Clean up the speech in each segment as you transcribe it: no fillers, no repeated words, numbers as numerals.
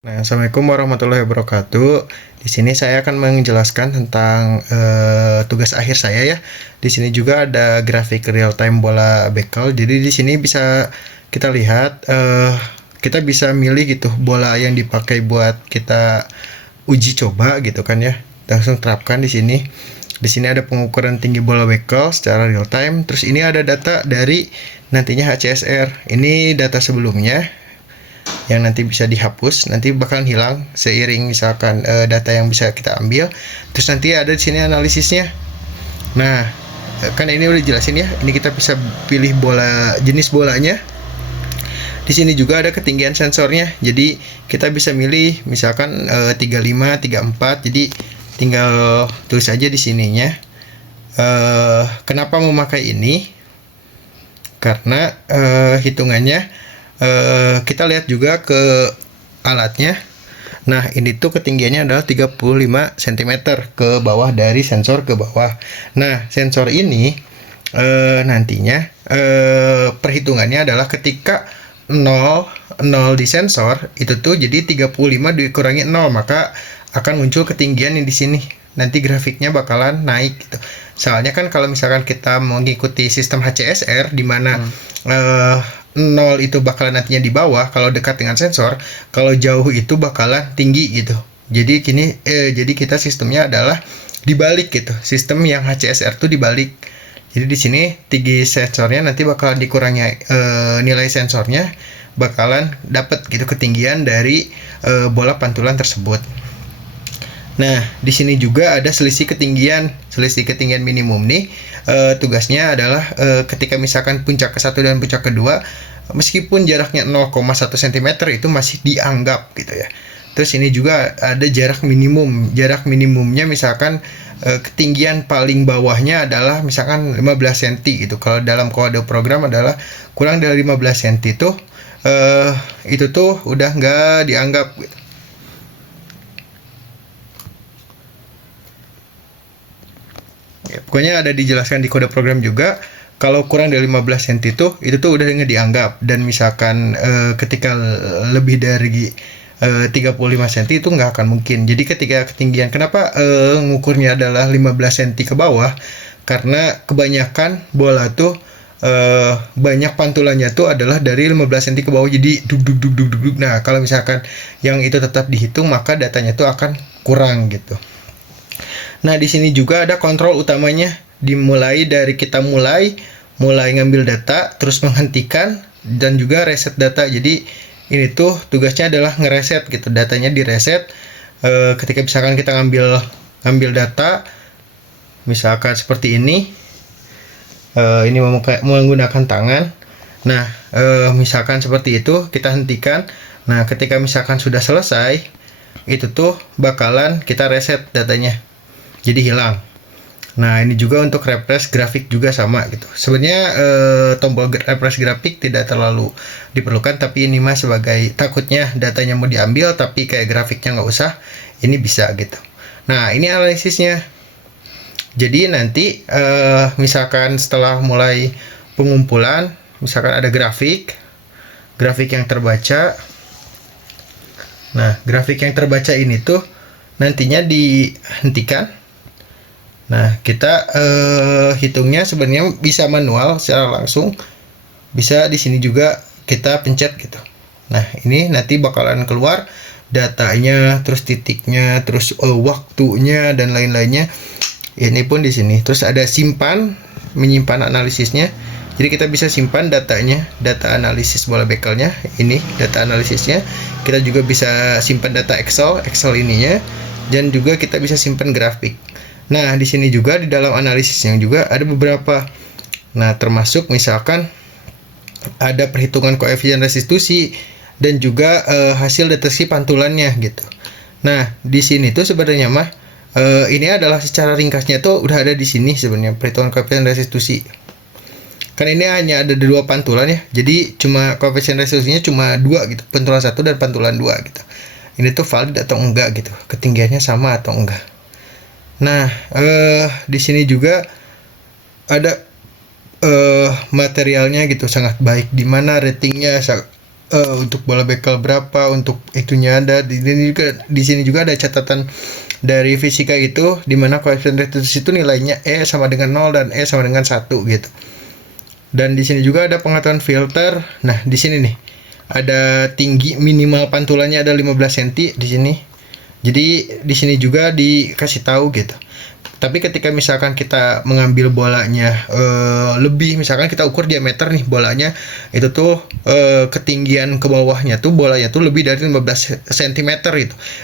Nah, Assalamualaikum warahmatullahi wabarakatuh. Di sini saya akan menjelaskan tentang tugas akhir saya ya. Di sini juga ada grafik real time bola bekel. Jadi di sini bisa kita lihat kita bisa milih gitu bola yang dipakai buat kita uji coba gitu kan ya. Langsung terapkan di sini. Di sini ada pengukuran tinggi bola bekel secara real time. Terus ini ada data dari nantinya HCSR. Ini data sebelumnya yang nanti bisa dihapus, nanti bakalan hilang seiring misalkan data yang bisa kita ambil. Terus nanti ada di sini analisisnya. Nah, kan ini udah jelasin ya. Ini kita bisa pilih bola, jenis bolanya. Di sini juga ada ketinggian sensornya. Jadi kita bisa milih misalkan 35, 34. Jadi tinggal tulis aja di sininya. Kenapa memakai ini? Karena hitungannya kita lihat juga ke alatnya. Nah, ini tuh ketinggiannya adalah 35 cm ke bawah dari sensor ke bawah. Nah, sensor ini nantinya perhitungannya adalah ketika 0 di sensor itu tuh jadi 35 dikurangi 0, maka akan muncul ketinggian yang di sini. Nanti grafiknya bakalan naik gitu. Soalnya kan kalau misalkan kita mengikuti sistem HCSR di mana 0 itu bakalan nantinya di bawah kalau dekat dengan sensor, kalau jauh itu bakalan tinggi gitu. Jadi jadi kita sistemnya adalah dibalik gitu. Sistem yang HCSR tuh dibalik. Jadi di sini tinggi sensornya nanti bakalan dikurangi nilai sensornya, bakalan dapat gitu ketinggian dari bola pantulan tersebut. Nah, di sini juga ada selisih ketinggian minimum nih. Tugasnya adalah ketika misalkan puncak ke-1 dan puncak kedua, meskipun jaraknya 0,1 cm itu masih dianggap gitu ya. Terus ini juga ada jarak minimum. Jarak minimumnya misalkan ketinggian paling bawahnya adalah misalkan 15 cm gitu. Kalau dalam kode program adalah kurang dari 15 cm itu tuh udah nggak dianggap gitu. Ya, pokoknya ada dijelaskan di kode program juga kalau kurang dari 15 cm itu tuh udah nggak dianggap, dan misalkan ketika lebih dari 35 cm itu nggak akan mungkin. Jadi ketika ketinggian, kenapa ngukurnya adalah 15 cm ke bawah, karena kebanyakan bola tuh banyak pantulannya tuh adalah dari 15 cm ke bawah, jadi duk duk duk duk duk. Nah, kalau misalkan yang itu tetap dihitung, maka datanya tuh akan kurang gitu. Nah, di sini juga ada kontrol utamanya, dimulai dari kita mulai ngambil data, terus menghentikan, dan juga reset data. Jadi ini tuh tugasnya adalah ngereset gitu, datanya direset ketika misalkan kita ngambil data, misalkan seperti ini. Ini menggunakan tangan. Nah, misalkan seperti itu kita hentikan. Nah, ketika misalkan sudah selesai, itu tuh bakalan kita reset datanya, jadi hilang. Nah, ini juga untuk refresh grafik juga sama gitu. Sebenarnya tombol refresh grafik tidak terlalu diperlukan, tapi ini mah sebagai takutnya datanya mau diambil tapi kayak grafiknya nggak usah, ini bisa gitu. Nah, ini analisisnya. Jadi nanti misalkan setelah mulai pengumpulan, misalkan ada grafik yang terbaca. Nah, grafik yang terbaca ini tuh nantinya dihentikan. Nah, kita hitungnya sebenarnya bisa manual secara langsung, bisa di sini juga kita pencet gitu. Nah, ini nanti bakalan keluar datanya, terus titiknya, terus waktunya dan lain-lainnya. Ini pun di sini. Terus ada simpan, menyimpan analisisnya. Jadi kita bisa simpan datanya, data analisis bola bekelnya. Ini data analisisnya. Kita juga bisa simpan data Excel ininya, dan juga kita bisa simpan grafik. Nah, di sini juga di dalam analisisnya juga ada beberapa. Nah, termasuk misalkan ada perhitungan koefisien restitusi dan juga hasil deteksi pantulannya gitu. Nah, di sini tuh sebenarnya mah ini adalah secara ringkasnya tuh udah ada di sini sebenarnya perhitungan koefisien restitusi. Kan ini hanya ada 2 pantulan ya. Jadi cuma koefisien restitusinya cuma 2 gitu, pantulan 1 dan pantulan 2 gitu. Ini tuh valid atau enggak gitu, ketinggiannya sama atau enggak. Nah, di sini juga ada materialnya gitu sangat baik, di mana ratingnya untuk bola bekel berapa, untuk itunya ada di sini juga ada catatan dari fisika itu, di mana koefisien restitusi itu nilainya E sama dengan 0 dan E sama dengan 1 gitu. Dan di sini juga ada pengetahuan filter. Nah, di sini nih ada tinggi minimal pantulannya ada 15 cm di sini. Jadi di sini juga dikasih tahu gitu. Tapi ketika misalkan kita mengambil bolanya lebih, misalkan kita ukur diameter nih bolanya, itu tuh ketinggian ke bawahnya tuh bolanya tuh lebih dari 15 cm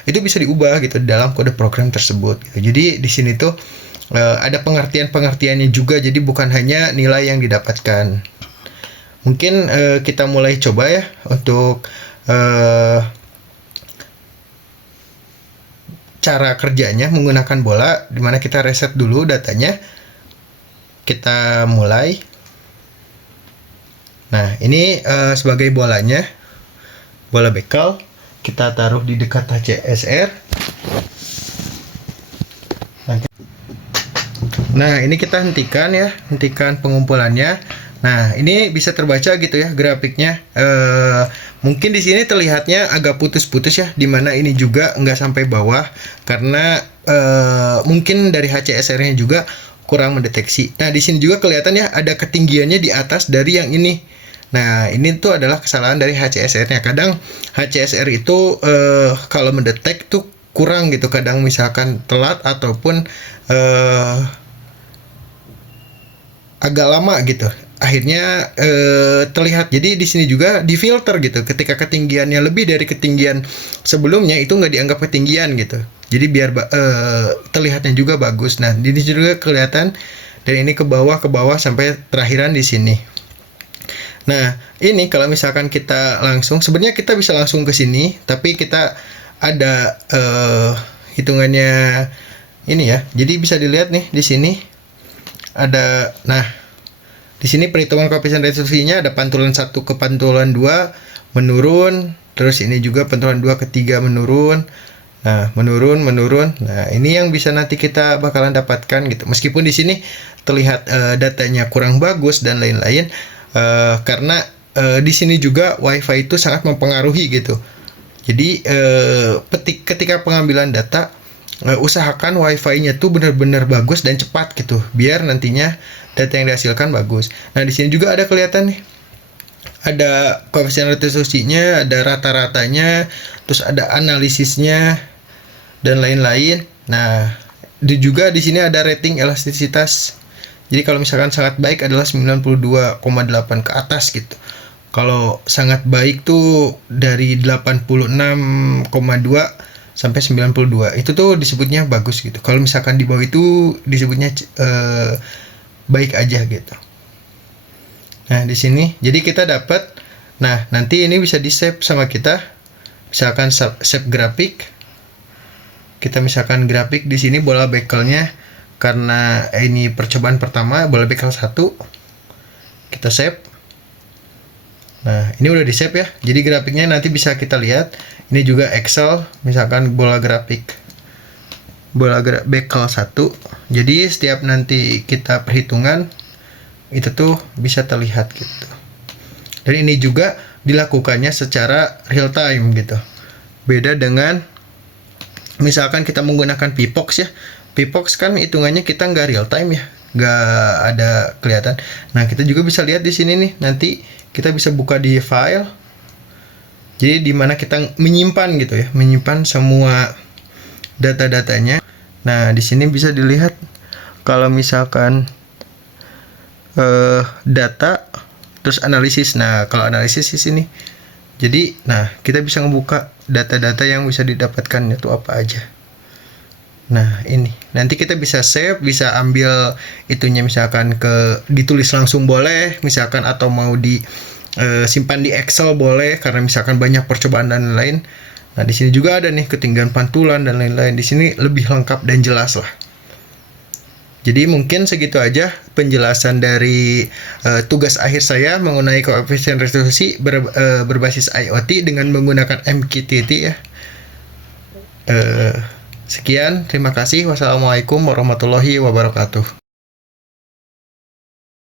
itu bisa diubah gitu dalam kode program tersebut gitu. Jadi di sini tuh ada pengertiannya juga, jadi bukan hanya nilai yang didapatkan. Mungkin kita mulai coba ya untuk cara kerjanya menggunakan bola, dimana kita reset dulu datanya. Kita mulai. Nah, ini sebagai bolanya, bola bekel, kita taruh di dekat HCSR. Nah, ini kita hentikan pengumpulannya. Nah, ini bisa terbaca gitu ya grafiknya. Mungkin di sini terlihatnya agak putus-putus ya, dimana ini juga nggak sampai bawah karena mungkin dari HCSR-nya juga kurang mendeteksi. Nah, di sini juga kelihatannya ada ketinggiannya di atas dari yang ini. Nah, ini tuh adalah kesalahan dari HCSR-nya. Kadang HCSR itu kalau mendetek tuh kurang gitu. Kadang misalkan telat ataupun agak lama gitu. Akhirnya terlihat. Jadi di sini juga difilter gitu. Ketika ketinggiannya lebih dari ketinggian sebelumnya itu nggak dianggap ketinggian gitu. Jadi biar terlihatnya juga bagus. Nah, di sini juga kelihatan dan ini ke bawah sampai terakhiran di sini. Nah, ini kalau misalkan kita langsung, sebenarnya kita bisa langsung ke sini, tapi kita ada hitungannya ini ya. Jadi bisa dilihat nih di sini ada, nah di sini perhitungan koefisien restitusinya ada pantulan 1 ke pantulan 2 menurun, terus ini juga pantulan 2 ke 3 menurun. Nah, menurun. Nah, ini yang bisa nanti kita bakalan dapatkan gitu. Meskipun di sini terlihat datanya kurang bagus dan lain-lain, karena di sini juga WiFi itu sangat mempengaruhi gitu. Jadi ketika pengambilan data, usahakan WiFi-nya tuh benar-benar bagus dan cepat gitu, biar nantinya data yang dihasilkan bagus. Nah, di sini juga ada kelihatan nih, ada koefisien restitusinya, ada rata-ratanya, terus ada analisisnya dan lain-lain. Nah, juga di sini ada rating elastisitas. Jadi kalau misalkan sangat baik adalah 92,8 ke atas gitu. Kalau sangat baik tuh dari 86,2 sampai 92. Itu tuh disebutnya bagus gitu. Kalau misalkan di bawah itu disebutnya baik aja gitu. Nah, di sini jadi kita dapat. Nah, nanti ini bisa di-save sama kita. Misalkan save grafik. Kita misalkan grafik di sini bola bekelnya, karena ini percobaan pertama bola bekel 1. Kita save. Nah, ini udah di-save ya. Jadi grafiknya nanti bisa kita lihat. Ini juga Excel, misalkan bola bekel 1. Jadi setiap nanti kita perhitungan itu tuh bisa terlihat gitu. Dan ini juga dilakukannya secara real time gitu. Beda dengan misalkan kita menggunakan Pipox ya. Pipox kan hitungannya kita nggak real time ya, nggak ada kelihatan. Nah, kita juga bisa lihat di sini nih. Nanti kita bisa buka di file. Jadi di mana kita menyimpan gitu ya, menyimpan semua data-datanya. Nah, di sini bisa dilihat kalau misalkan data terus analisis. Nah, kalau analisis di sini. Jadi, nah, kita bisa ngebuka data-data yang bisa didapatkan itu apa aja. Nah, ini. Nanti kita bisa save, bisa ambil itunya misalkan ditulis langsung boleh, misalkan atau mau simpan di Excel boleh, karena misalkan banyak percobaan dan lain-lain. Nah, di sini juga ada nih ketinggian pantulan dan lain-lain. Di sini lebih lengkap dan jelas lah. Jadi mungkin segitu aja penjelasan dari tugas akhir saya mengenai koefisien restitusi berbasis IoT dengan menggunakan MQTT ya. Sekian, terima kasih. Wassalamualaikum warahmatullahi wabarakatuh.